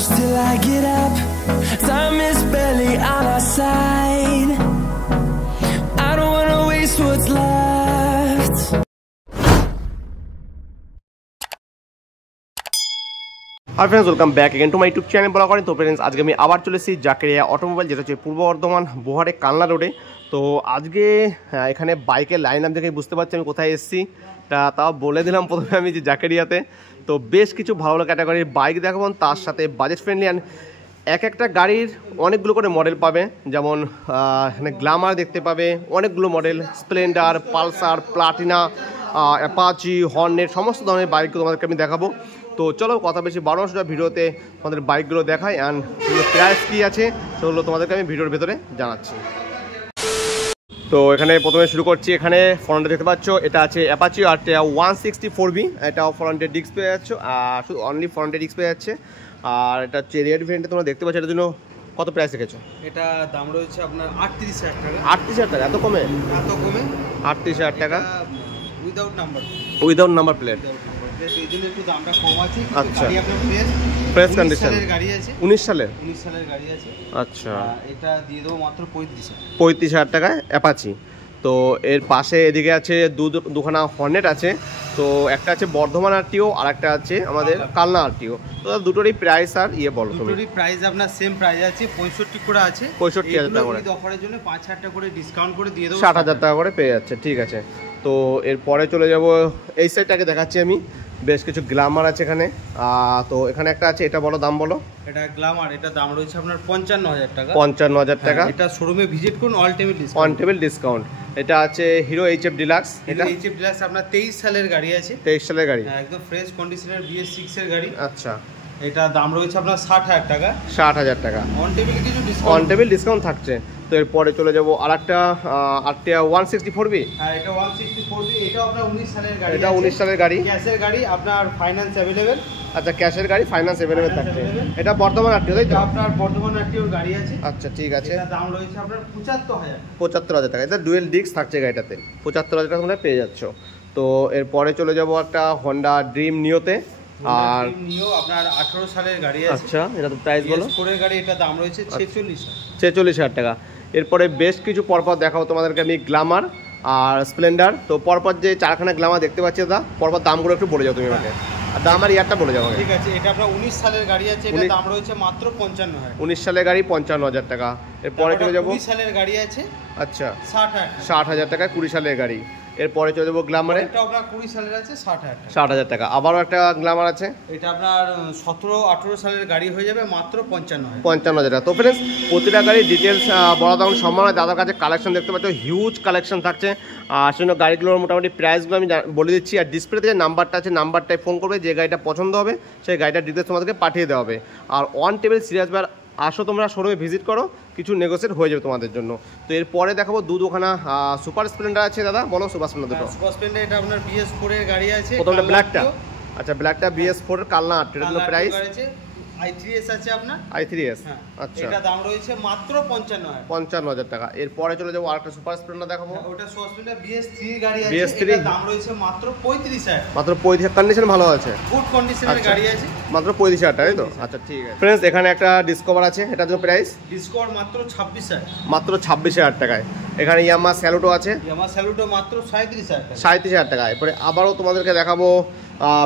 close till I get up. Time is barely on our side. I don't wanna waste what's left. Hi friends, welcome back again to my YouTube channel বলা করেন। তো friends আজকে আমি আবার চলে এসেছি Zakaria automobile, যেটা হচ্ছে পূর্ব বর্ধমান বোহারে কালনা রোডে। তো আজকে এখানে বাইকের লাইন আপ দেখে বুঝতে পারছি আমি কোথায় এসেছি। তাও বলে দিলাম প্রথমে আমি যে জাকেরিয়াতে। তো বেশ কিছু ভালো ভালো ক্যাটাগরির বাইক দেখাবো, তার সাথে বাজেট ফ্রেন্ডলি অ্যান্ড একটা গাড়ির অনেকগুলো করে মডেল পাবে। যেমন এখানে গ্ল্যামার দেখতে পাবে, অনেকগুলো model, Splendor, Pulsar, Platina, Apache, Hornet, সমস্ত ধরনের বাইকগুলো তোমাদেরকে আমি দেখাবো। তো চলো কথা বেশি বারো ভিডিওতে তোমাদের বাইকগুলো দেখাই অ্যান্ড প্রাইস কী আছে সেগুলো তোমাদেরকে আমি ভিডিওর ভেতরে জানাচ্ছি। তো এখানে প্রথমে শুরু করছি। এখানে ফ্রন্টে দেখতে পাচ্ছ এটা আছে অ্যাপাচি আর 164B, এটাও ফ্রন্টে ডিস্ক পেয়ে যাচ্ছ, আর শুধু অনলি ফ্রন্টে ডিস্ক পেয়ে যাচ্ছে। আর এটা হচ্ছে রেড ভেরিয়েন্টে তোমরা দেখতে পাচ্ছ। এটার জন্য কত প্রাইস রেখেছো? এটা দাম রয়েছে আপনার 38,000 টাকা। 38,000 টাকা? এত কমে? এত কমে 38,000 টাকা উইদাউট নাম্বার প্লেট। এই জন্য একটু দামটা কম আছে। আচ্ছা, গাড়ি আপনার ফ্রেশ কন্ডিশন গাড়ি আছে, 19 সালের গাড়ি আছে। আচ্ছা, এটা দিয়ে দেবো মাত্র 35,000 টাকায় অ্যাপাচি। তো এর পাশে এদিকে আছে দুখানা হর্নেট আছে। তো একটা আছে বর্ধমান আরটিও আর একটা আছে আমাদের কালনা আরটিও। তো দুটোরই প্রাইস আর বলো তুমি? দুটোরই প্রাইস আপনার সেম প্রাইস আছে, 65 করে আছে। 65,000 টাকা করে অফারের জন্য 5,000 টাকা করে ডিসকাউন্ট করে দিয়ে দেবো, 60,000 টাকা করে পেয়ে যাচ্ছে। ঠিক আছে, তো এরপরে চলে যাব এই সাইডটাকে দেখাচ্ছি আমি। বেশ কিছু গ্ল্যামার আছে এখানে। তো এখানে একটা আছে, এটা বলো দাম বলো। এটা গ্ল্যামার, এটা দাম রয়েছে আপনার 55,000 টাকা। 55,000 টাকা। এটা শোরুমে ভিজিট করুন, অন টেবিল ডিসকাউন্ট। এটা আছে হিরো এইচএফ ডিলাক্স। এটা এইচএফ ডিলাক্স আপনার 23 সালের গাড়ি আছে। 23 সালের গাড়ি, একদম ফ্রেশ কন্ডিশনের BS6 এর গাড়ি। আচ্ছা, এটা দাম রয়েছে আপনার 60,000 টাকা। 60,000 টাকা অন টেবিল কিছু ডিসকাউন্ট, অন টেবিল ডিসকাউন্ট থাকছে। তো এরপরে চলে যাব আরেকটা 164B। হ্যাঁ, এটা 164B। এটা আপনার 19 সালের গাড়ি। এটা 19 সালের গাড়ি, ক্যাশের গাড়ি, আপনার ফাইন্যান্স अवेलेबल। আচ্ছা, ক্যাশের গাড়ি, ফাইন্যান্স अवेलेबल থাকছে। এটা বর্ধমান আরটিও, তাই তো? আপনার বর্ধমান আরটিওর গাড়ি আছে। আচ্ছা, ঠিক আছে। এটা দাম রয়েছে আপনার 75,000। 75,000 টাকা। এটা ডুয়েল ডিস্ক থাকছে গাড়িটাতে, 75,000 টাকা তোমরা পেয়ে যাচ্ছ। তো এরপরে চলে যাব একটা হন্ডা ড্রিম নিওতে। আর নিও আপনার 18 সালের গাড়ি আছে। আচ্ছা, এটা তো প্রাইস বলো। স্কোরের গাড়ি, এটা দাম রয়েছে 46,000 টাকা। এরপরে বেশ কিছু পরপর দেখাবো তোমাদেরকে আমি গ্ল্যামার আর স্প্লেন্ডার। তো পরপর যে চারখানা গ্ল্যামার দেখতে পাচ্ছি দাদা, পরপর দামগুলো একটু বলে যাও তুমি আমাকে, আর দাম আর ইয়ারটা বলে যাও। ঠিক আছে, এটা আপনার 19 সালের গাড়ি আছে। এটা দাম রয়েছে মাত্র 55,000। 19 সালের গাড়ি 55,000 টাকা। এরপরে চলে যাবো 20 সালের গাড়ি আছে। আচ্ছা, 60,000 টাকা। 20 সালের গাড়ি। এরপরে চলে যাবো গ্ল্যামারে। এটা আপনার 20 সালের আছে, 60,000 টাকা। আবারও একটা গ্ল্যামার আছে, এটা আপনার 17-18 সালের গাড়ি হয়ে যাবে মাত্র 55,000 টাকা। তো ফ্রেন্ডস, প্রতিটা গাড়ির ডিটেলস বলা তখন সম্ভব নয়। দাদার কাছে কালেকশন দেখতে পাচ্ছ, হিউজ কালেকশন থাকছে। আর সেজন্য গাড়িগুলোর মোটামুটি প্রাইসগুলো আমি বলে দিচ্ছি। আর ডিসপ্লেতে যে নাম্বারটা আছে, নাম্বারটায় ফোন করবে, যে গাড়িটা পছন্দ হবে সেই গাড়িটার ডিটেলস তোমাদেরকে পাঠিয়ে দেওয়া হবে। আর অন টেবিল সিরিয়াস বার আসো, তোমরা শোরুমে ভিজিট করো, কিছু নেগোসিয়েট হয়ে যাবে তোমাদের জন্য। তো এরপরে দেখাবো দুখানা সুপার স্প্লেন্ডার আছে। দাদা বলো সুপার স্প্লেন্ডার দুটো। সুপার স্প্লেন্ডার, এটা আপনার BS4 এর গাড়ি আছে। প্রথমটা ব্ল্যাকটা, আচ্ছা ব্ল্যাকটা BS4 এর কালনা আট। এর জন্য প্রাইস i3s আছে আপনার, i3s। আচ্ছা, এটা দাম রয়েছে মাত্র 55,000 টাকা। এরপরে চলে যাবো আরেকটা সুপার স্প্লেন্ডার দেখাবো। ওটা সুপার স্প্লেন্ডার BS3 গাড়ি আছে। BS3 এটা দাম রয়েছে মাত্র 35,000। মাত্র 35,000। কন্ডিশন ভালো আছে, গুড কন্ডিশনের গাড়ি আছে, মাত্র 35,000 টাকা, তাই তো? আচ্ছা, ঠিক আছে। ফ্রেন্ডস, এখানে একটা ডিসকভার আছে, এটার জন্য প্রাইস ডিসকভার মাত্র 26,000। মাত্র 26,000 টাকায়। এখানে ইয়ামাহা স্যালুটো আছে, ইয়ামাহা স্যালুটো মাত্র 37,000 টাকা। 37,000 টাকা। এরপরে আবারও তোমাদেরকে দেখাবো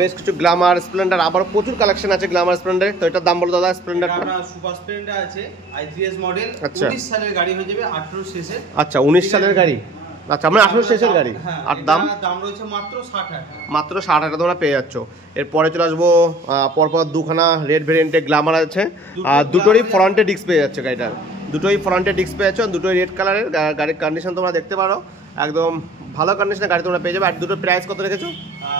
বেশ কিছু গ্ল্যামার স্প্লেন্ডার, আবারও প্রচুর কালেকশন আছে গ্ল্যামার স্প্লেন্ডার। তো এটার দাম বলো দাদা। স্প্লেন্ডারটা আমরা সুপার স্প্লেন্ডার আছে, i3s মডেল, 19 সালের গাড়ি হয়ে যাবে, 18 শেষের। আচ্ছা, 19 সালের গাড়ি। আচ্ছা, আমরা 18 শেষের গাড়ি। আর দাম রয়েছে মাত্র 60,000 টাকা। মাত্র 60,000 টাকা তোমরা পেয়ে যাচ্ছ। এরপরে চলে আসবো পরপর দুখানা রেড ভেরিয়েন্টের গ্ল্যামার আছে। আর দুটোরই ফ্রন্টে ডিস্ক পেয়ে যাচ্ছে গাড়িটার, দুটোই ফ্রন্টে ডিস্ক পেয়ে যাচ্ছ, দুটোই রেড কালারের। গাড়ির কন্ডিশন তোমরা দেখতে পারো, একদম ভালো কন্ডিশনের গাড়ি তোমরা পেয়ে যাবে। আর দুটোর প্রাইস কত রেখেছো?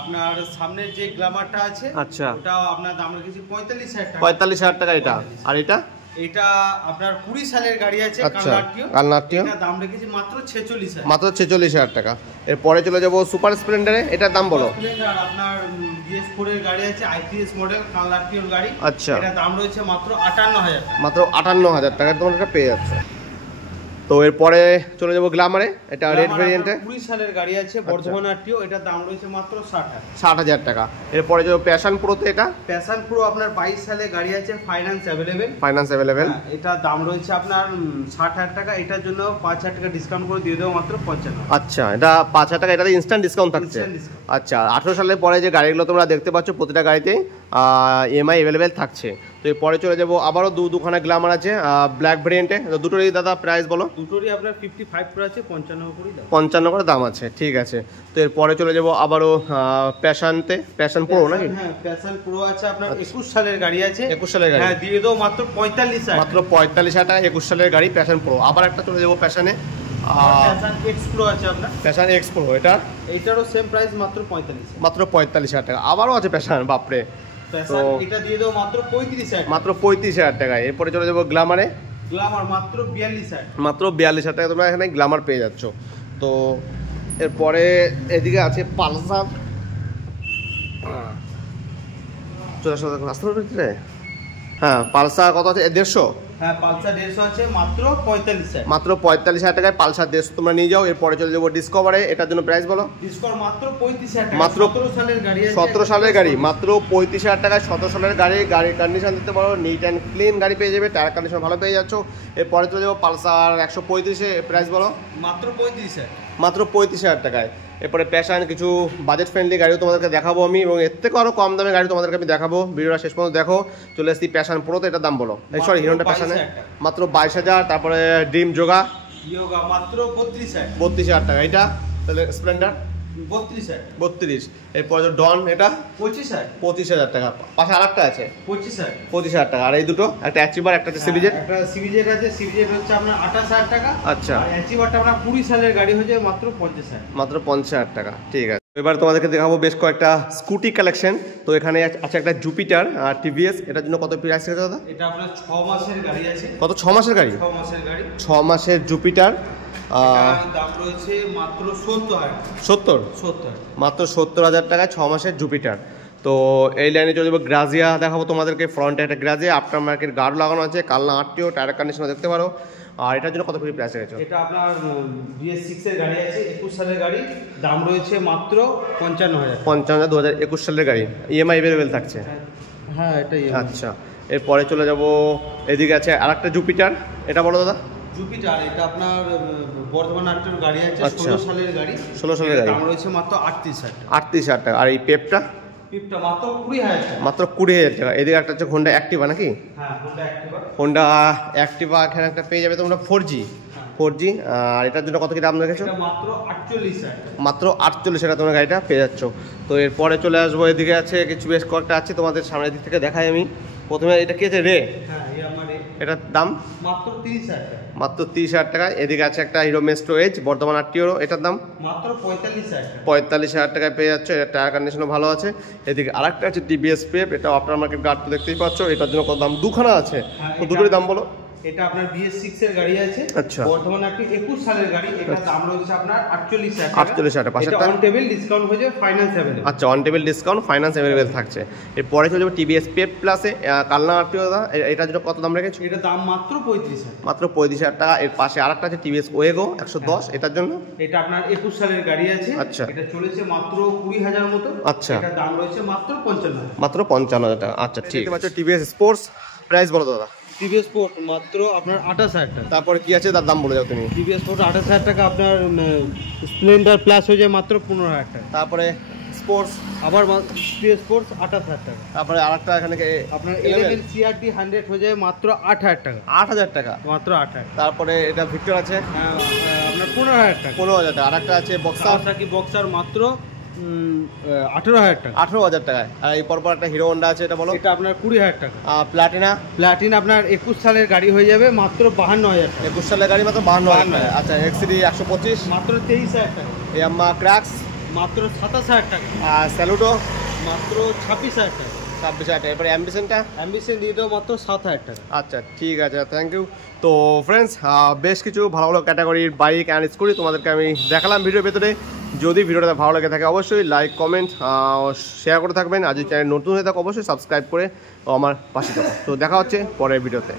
আপনার সামনের যে গ্ল্যামারটা আছে, আচ্ছা, ওটাও আপনার দাম রেখেছি 45,000 টাকা। 45,000 টাকা এটা। আর এটা আপনার 20 সালের গাড়ি আছে, কালনা আরটিও। এটা দাম রেখেছি মাত্র 46,000। মাত্র 46,000 টাকা। এরপরে চলে যাবো সুপার স্প্লেন্ডারে, এটার দাম বলো। স্প্লেন্ডার আপনার BS4 এর গাড়ি আছে, i3s মডেল, কালনা আরটিওর গাড়ি। আচ্ছা, এটা দাম রয়েছে মাত্র 58,000 টাকা। মাত্র 58,000 টাকা তোমরা এটা পেয়ে যাচ্ছ। তো এরপরে চলে যাবো গ্ল্যামারে, এটা রেড ভেরিয়েন্টে 20 সালের গাড়ি আছে, বর্ধমান আরটিও, এটার দাম রয়েছে মাত্র 60,000 টাকা। এরপরে যাবো প্যাশন প্রোতে, এটা প্যাশন প্রো আপনার 22 সালের গাড়ি আছে, ফাইন্যান্স অ্যাভেলেবেল। এটার দাম রয়েছে আপনার 60,000 টাকা, এটার জন্য 5,000 টাকা ডিসকাউন্ট করে দিয়ে দেবো মাত্র 55। আচ্ছা, এটা 5,000 টাকা, এটাতে ইনস্ট্যান্ট ডিসকাউন্ট থাকছে। আচ্ছা, 18 সালের পরে যে গাড়িগুলো তোমরা দেখতে পাচ্ছ প্রতিটা গাড়িতে EMI অ্যাভেলেবেল থাকছে। তো এরপরে চলে যাবো আবারও দুখানা গ্ল্যামার আছে ব্ল্যাক ভেরিয়েন্টে, দুটোরই দাদা প্রাইস বলো। দুটোরই আপনার 55 করে আছে, 55 করে দাম আছে, ঠিক আছে। তো এরপরে চলে যাবো আবারও প্যাশন প্রো নাকি? হ্যাঁ, প্যাশন প্রো আছে আপনার 21 সালের গাড়ি আছে, 21 সালের গাড়ি, হ্যাঁ দিয়ে দেবো মাত্র 45,000, মাত্র 45,000 টাকা 21 সালের গাড়ি প্যাশন প্রো। আবার একটা চলে যাবো প্যাশনে, প্যাশন এক্স প্রো আছে আপনার, প্যাশন এক্স প্রো, এইটারও সেম প্রাইস মাত্র 45,000, মাত্র 45,000 টাকা। আবারও আছে প্যাশন, বাপরে, প্যাশন এটা দিয়ে দেবো মাত্র 35,000, মাত্র 35,000 টাকায়। এরপরে চলে যাবো গ্ল্যামারে, গ্ল্যামার মাত্র 42,000, মাত্র 42,000 টাকা তোমরা এখানে গ্ল্যামার পেয়ে যাচ্ছ। তো এরপরে এদিকে আছে পালসার, চলে আসো রাস্তার ভিতরে। হ্যাঁ, পালসার কত আছে? 150। হ্যাঁ, পালসার 150 আছে মাত্র 45,000, মাত্র 45,000 টাকায় পালসার 150 তোমরা নিয়ে যাও। এরপরে চলে যাবো ডিসকভারে, এটার জন্য প্রাইস বলো। ডিসকভার মাত্র 35,000 টাকা, মাত্র 17 সালের গাড়ি আছে, 17 সালের গাড়ি, মাত্র 35,000 টাকায় 17 সালের গাড়ির কন্ডিশন দিতে পারো, নিট অ্যান্ড ক্লিন গাড়ি পেয়ে যাবে, টায়ার কন্ডিশন ভালো পেয়ে যাচ্ছ। এরপরে চলে যাবো পালসার 135-এ, প্রাইস বলো। মাত্র 35,000, মাত্র 35,000 টাকায়। এরপরে প্যাশন, কিছু বাজেট ফ্রেন্ডলি গাড়িও তোমাদেরকে দেখাবো আমি, এবং এর থেকে আরও কম দামে গাড়ি তোমাদেরকে আমি দেখাবো। ভিডিওটা শেষ পর্যন্ত দেখো। চলে এসেছি প্যাশন প্রোতে, এটার দাম বলো। সরি, হিরোন্ডা প্যাশনে মাত্র 22,000। তারপরে ড্রিম যোগা মাত্র 32,000, 32,000 টাকা। এটা তাহলে স্প্লেন্ডার 32,000, এরপর ডন, এটা 25,000 টাকা। পাশে আরেকটা আছে 25,000 টাকা। আর এই দুটো, একটা অ্যাচিভার, একটা হচ্ছে সিবিজেড। একটা সিবিজেড আছে, সিবিজেড হচ্ছে আপনার 28,000 টাকা। আচ্ছা, আর অ্যাচিভারটা আপনার 20 সালের গাড়ি হয়ে যায় মাত্র 50,000, মাত্র 50,000 টাকা, ঠিক আছে। এবার তোমাদেরকে দেখাবো বেশ কয়েকটা স্কুটি কালেকশন। তো এখানে আছে একটা জুপিটার আর টিভিএস, এটার জন্য কত প্রাইস আছে দাদা? এটা আপনার 6 মাসের গাড়ি আছে। কত? 6 মাসের গাড়ি? 6 মাসের গাড়ি, 6 মাসের জুপিটার, দাম রয়েছে মাত্র 70, মাত্র 70,000 টাকায় 6 মাসের জুপিটার। তো এই লাইনে চলে যাবো গ্রাজিয়া দেখাবো তোমাদেরকে। ফ্রন্টে একটা গ্রাজিয়া, আফটার মার্কেট গার্ড লাগানো আছে, কালনা আরটিও, টায়ার কন্ডিশন দেখতে পারো। আর এটার জন্য কত করে প্রাইস আছে? এটা আপনার BS6 এর গাড়ি আছে, 21 সালের গাড়ি, দাম রয়েছে মাত্র 55,000, 2021 সালের গাড়ি, EMI অ্যাভেলেবেল থাকছে। হ্যাঁ, এটাই। আচ্ছা, এরপরে চলে যাব এদিকে আছে আরেকটা জুপিটার, এটা বলো দাদা। জুপিটার এটা আপনার বর্ধমান আরটিওর গাড়ি আছে, 16 সালের গাড়ি, 16 সালের গাড়ি, দাম রয়েছে মাত্র 38,000, 38,000 টাকা। আর এই পেপটা মাত্র 20,000 টাকা, মাত্র 20,000 টাকা। এদিকে একটা হচ্ছে হোন্ডা অ্যাক্টিভা নাকি? হ্যাঁ, হোন্ডা অ্যাক্টিভা এখানে একটা পেয়ে যাবে তোমরা 4G। আর এটার জন্য কত কি দাম রেখেছো? মাত্র 48,000, মাত্র 48 টাকা তোমরা গাড়িটা পেয়ে যাচ্ছ। তো এরপরে চলে আসবো এদিকে আছে কিছু বেশ কয়েকটা আছে, তোমাদের সামনের দিক থেকে দেখাই আমি। প্রথমে এটা কি আছে? রে। হ্যাঁ, এটার দাম মাত্র 30,000 টাকা, মাত্র 30,000 টাকা। এদিকে আছে একটা Hero Maestro Edge Bardhaman RTO, এটার দাম মাত্র 45,000 টাকা, 45,000 টাকায় পেয়ে যাচ্ছে। এটা টায়ার কন্ডিশনও ভালো আছে। এদিকে আরেকটা আছে টিভিএস পেপ, এটা আফটার মার্কেট গার্ড তো দেখতেই পাচ্ছ। এটার জন্য কত দাম? দুখানা আছে, তো দুটোরই দাম বলো। এটা আপনার BS6 এর গাড়ি আছে, আচ্ছা, বর্তমান একটি 21 সালের গাড়ি, এটা দাম রয়েছে আপনার 48,000 টাকা, 48,000 টাকা। এটা অন টেবিল ডিসকাউন্ট হয়ে যায়, ফাইন্যান্স अवेलेबल। আচ্ছা, on table discount, finance available থাকছে। এরপরে চলে যাবে টিভিএস পেপ প্লাসে কালনা আরটিও, এটার জন্য কত দাম রেখেছো? এটা দাম মাত্র 35,000, মাত্র 35,000 টাকা। এর পাশে আরেকটা আছে টিভিএস ওয়েগো 110, এটার জন্য এটা আপনার 21 সালের গাড়ি আছে। আচ্ছা, এটা চলেছে মাত্র 20,000 মতো। আচ্ছা, এটা দাম রয়েছে মাত্র 55,000, মাত্র 55,000 টাকা। আচ্ছা, ঠিক আছে। টিভিএস স্পোর্টস প্রাইস বলো দাদা। টিভিএস স্পোর্ট মাত্র আপনার 28,000 টাকা। তারপরে কি আছে তার দাম বলে যাও তুমি। টিভিএস স্পোর্ট 28,000 টাকা, আপনার স্প্লেন্ডার প্লাস হয়ে যায় মাত্র 15,000 টাকা। তারপরে স্পোর্টস, আবার টিভিএস স্পোর্টস 28,000 টাকা। তারপরে আরেকটা এখানে আপনার 11 CRT 100 হয়ে যায় মাত্র 8,000 টাকা, 8,000 টাকা, মাত্র 8,000। তারপরে এটা ভিক্টর আছে আপনার 15,000 টাকা, 15,000 টাকা। আরেকটা আছে বক্সার, কি বক্সার মাত্র 18,000 টাকা, 18,000 টাকায়। আর এই পরপর একটা হিরো হোন্ডা আছে, এটা বলো। এটা আপনার 20,000 টাকা। প্লাটিনা আপনার 21 সালের গাড়ি হয়ে যাবে মাত্র 52,000 টাকা। 21 সালের গাড়ি মাত্র 52,000 টাকা। আচ্ছা, এক্সিডি 125 মাত্র 23,000 টাকা। ইয়াম্মা ক্র্যাক্স মাত্র 27,000 টাকা। আর স্যালুটো মাত্র 26,000 টাকা, 26,000 টাকা। এরপরে অ্যাম্বিশন দিয়ে দেবো মাত্র 7,000 টাকা। আচ্ছা, ঠিক আছে, থ্যাংক ইউ। তো ফ্রেন্ডস, বেশ কিছু ভালো ভালো ক্যাটাগরির বাইক অ্যান্ড স্কুটি তোমাদেরকে আমি দেখালাম ভিডিওর ভেতরে। যদি ভিডিওটা ভালো লাগে থাকে অবশ্যই লাইক, কমেন্ট, শেয়ার করে থাকবেন। আর যদি চ্যানেল নতুন হয়ে থাকে অবশ্যই সাবস্ক্রাইব করে আমার পাশে থাকো। তো দেখা হচ্ছে পরের ভিডিওতে।